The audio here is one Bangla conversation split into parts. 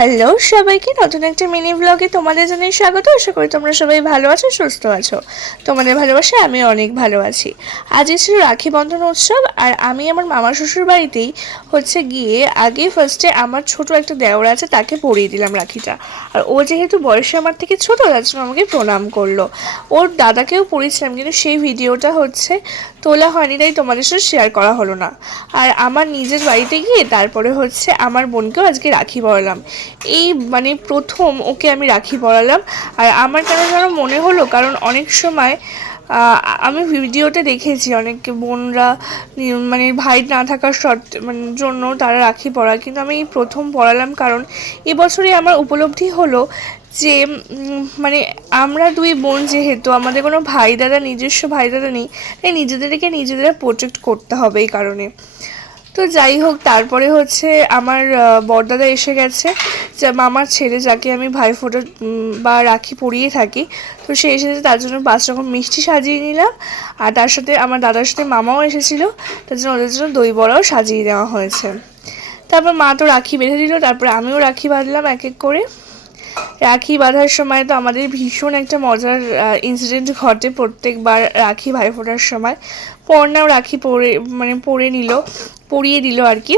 হ্যালো সবাইকে নতুন একটা মিনি ব্লগে তোমাদের জানাই স্বাগত। আশা করি তোমরা সবাই ভালো আছো, সুস্থ আছো। তোমাদের ভালোবাসায় আমি অনেক ভালো আছি। আজ ছিল রাখি বন্ধন উৎসব, আর আমি আমার মামা শ্বশুর বাড়িতেই গিয়ে আগে ফার্স্টে আমার ছোট একটা দেওর আছে, তাকে পরিয়ে দিলাম রাখিটা। আর ও যেহেতু বয়সে আমার থেকে ছোটো, তার জন্য আমাকে প্রণাম করলো। ওর দাদাকেও পরিয়েছিলাম, কিন্তু সেই ভিডিওটা তোলা হয়নি, তাই তোমাদের সাথে শেয়ার করা হলো না। আর আমার নিজের বাড়িতে গিয়ে তারপরে আমার বোনকেও আজকে রাখি পরালাম। এই প্রথম ওকে আমি রাখি পরালাম। আর আমার কেন যেন মনে হলো, কারণ অনেক সময় আমি ভিডিওতে দেখেছি অনেক বোনরা ভাই না থাকার জন্য তারা রাখি পরায়, কিন্তু আমি এই প্রথম পরালাম। কারণ এবছরই আমার উপলব্ধি হলো যে আমরা দুই বোন, যেহেতু আমাদের কোনো ভাই দাদা, নিজস্ব ভাই দাদা নেই, তাই নিজেদেরকে প্রোটেক্ট করতে হবে এই কারণে। তো যাই হোক, তারপরে আমার বড়দাদা এসে গেছে, যা মামার ছেলে, যাকে আমি ভাইফোঁটা বা রাখি পরিয়ে থাকি। তো সে এসেছে, তার জন্য 5 রকম মিষ্টি সাজিয়ে নিলাম। আর তার সাথে আমার দাদার সাথে মামাও এসেছিলো, তার জন্য ওদের জন্য দই বড়াও সাজিয়ে দেওয়া হয়েছে। তারপর মা তো রাখি বেঁধে দিল, তারপরে আমিও রাখি বাঁধলাম এক এক করে। রাখি বাঁধার সময় তো আমাদের ভীষণ একটা মজার ইনসিডেন্ট ঘটে প্রত্যেকবার রাখি ভাইফোঁটার সময়। পর্ণাও রাখি পরিয়ে দিল আর কি।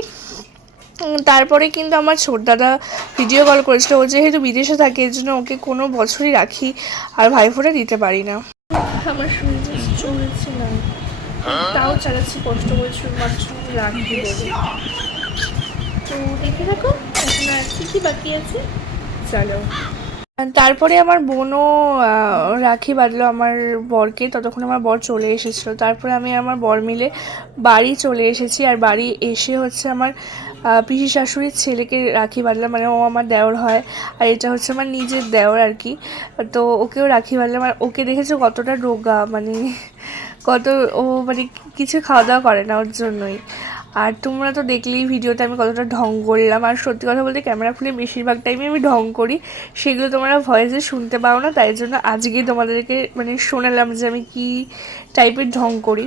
তারপরে কিন্তু আমার ছোট দাদা ভিডিও কল করেছিল। ও যেহেতু বিদেশে থাকে, এর জন্য ওকে কোনো বছরই রাখি আর ভাইফোঁটা দিতে পারি না। আমার শরীরে চলেছে না, তাও চালাচ্ছি কষ্ট করে, শুধুমাত্র রাখি দেবে। তো দেখে থাকো এখন আর কি বাকি আছে, চলো। তারপরে আমার বোনও রাখি বাঁধলো আমার বরকে। ততক্ষণ আমার বর চলে এসেছিলো। তারপরে আমি আমার বর মিলে বাড়ি চলে এসেছি। আর বাড়ি এসে আমার পিসি শাশুড়ির ছেলেকে রাখি বাঁধলাম, ও আমার দেওর হয়। আর এটা আমার নিজের দেওর আর কি। তো ওকেও রাখি বাঁধলাম। আর ওকে দেখেছো কতটা রোগা, কত ও কিছু খাওয়া দাওয়া করে না, ওর জন্যই। আর তোমরা তো দেখলেই ভিডিওতে আমি কতটা ঢং করলাম। আর সত্যি কথা বলতে ক্যামেরা খুলে বেশিরভাগ টাইমে আমি ঢং করি, সেগুলো তোমরা ভয়েসে শুনতে পাও না। তাই জন্য আজকে তোমাদেরকে শোনালাম যে আমি কী টাইপের ঢং করি।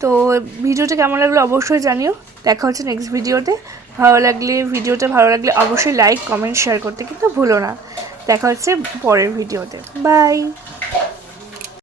তো ভিডিওটা কেমন লাগলো অবশ্যই জানিও। দেখা হচ্ছে নেক্সট ভিডিওতে। ভিডিওটা ভালো লাগলে অবশ্যই লাইক, কমেন্ট, শেয়ার করতে কিন্তু ভুলো না। দেখা হচ্ছে পরের ভিডিওতে। বাই।